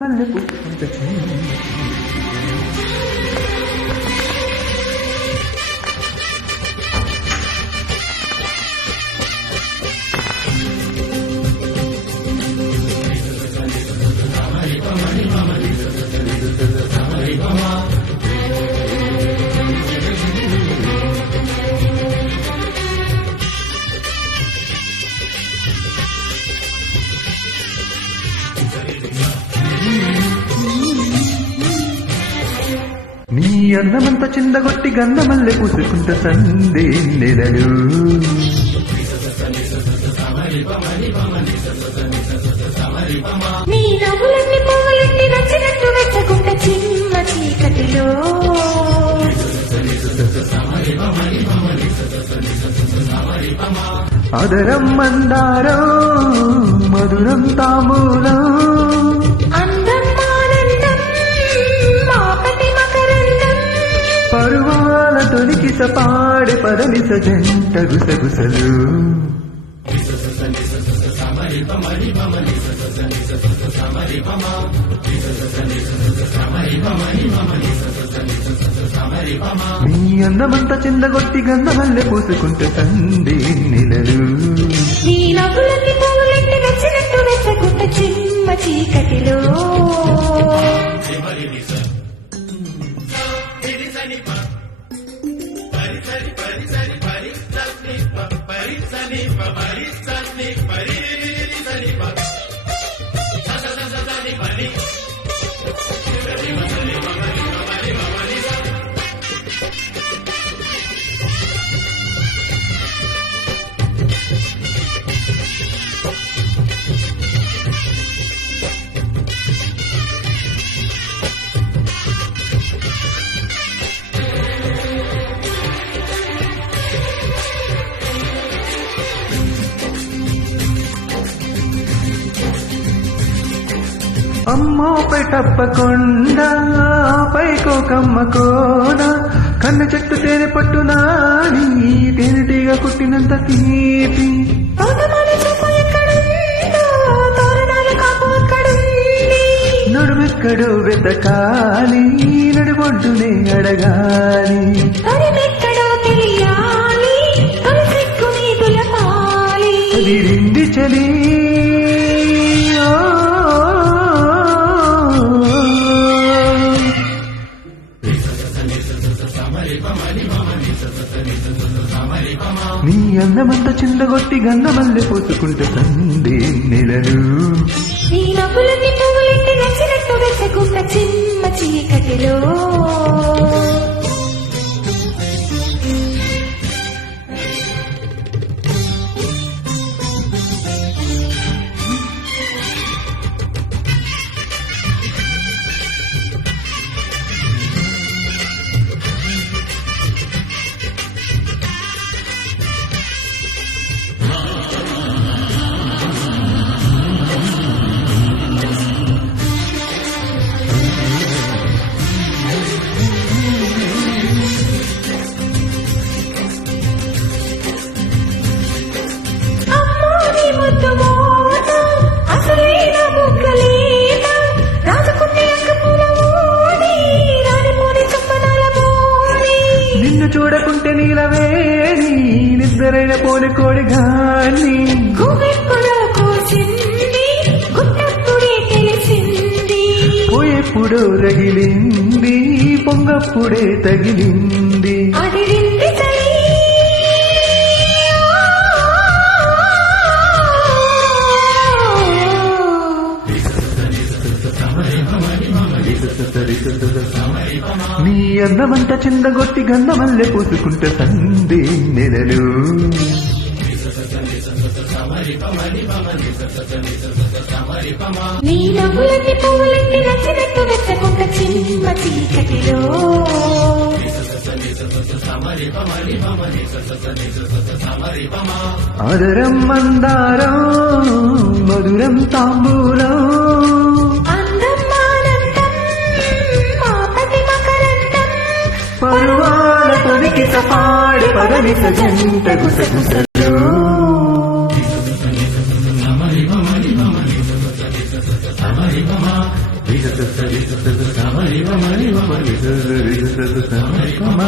만들고 싶은데 అందమంత చిందగొట్టి గంధమల్లె పూసుకుంట సందే నెలలు నీ నవ్వులన్నీ పువ్వులన్నీ నచ్చినట్టు వెచ్చకుంట చిన్న చీకటిలో. అదరం మందారం మధురం తాంబూలం తొలికిస పాడి పదలిస జంట గుసగుసలు మీ అందమంత చిందగొట్టి గంధమల్లె పూసుకుంటే సండి నిలలు. చిమ్మ చీకటిలో. నీ నవ్వులన్నీ పువ్వులన్నీ నచ్చినట్టు వెచ్చకుంట చిన్న చీకటిలో అమ్మో పెట్టప్పకొండ పైకోకమ్మ కోన కన్ను చెట్టు తేనె పట్టునాని తేనెటీగ కుట్టినంత తీపి. తోటమాలి నడుమెక్కడో వెతకాలి నడుబొడ్డునే అడగాలి. నీ అందమంత చిందగొట్టి గంధమల్లె పోసుకుంటే సందే నెలలు. నీ నవ్వులన్నీ పువ్వులన్నీ నచ్చినట్టు వెచ్చకుంట చిన్న చీకటిలో. చూడకుంటే నీలవేణి నిద్రైన పోని కోడి గాని. తెలిసింది. పోయెప్పుడో రగిలింది పొంగప్పుడే తగిలింది. నీ అందమంత చిందగొట్టి గంధమల్లె పూసుకుంటే సందే నెలలు. నీ నచ్చినట్టు చీకటిలో. ఆదరం మందారం మధురం తాంబూలం. పరువాల తొలికి సపాడి పదనిస జంట గుసగుసలు నీ సరి సరి సమరి మమరి మమరి సరి సరి సమరి మమ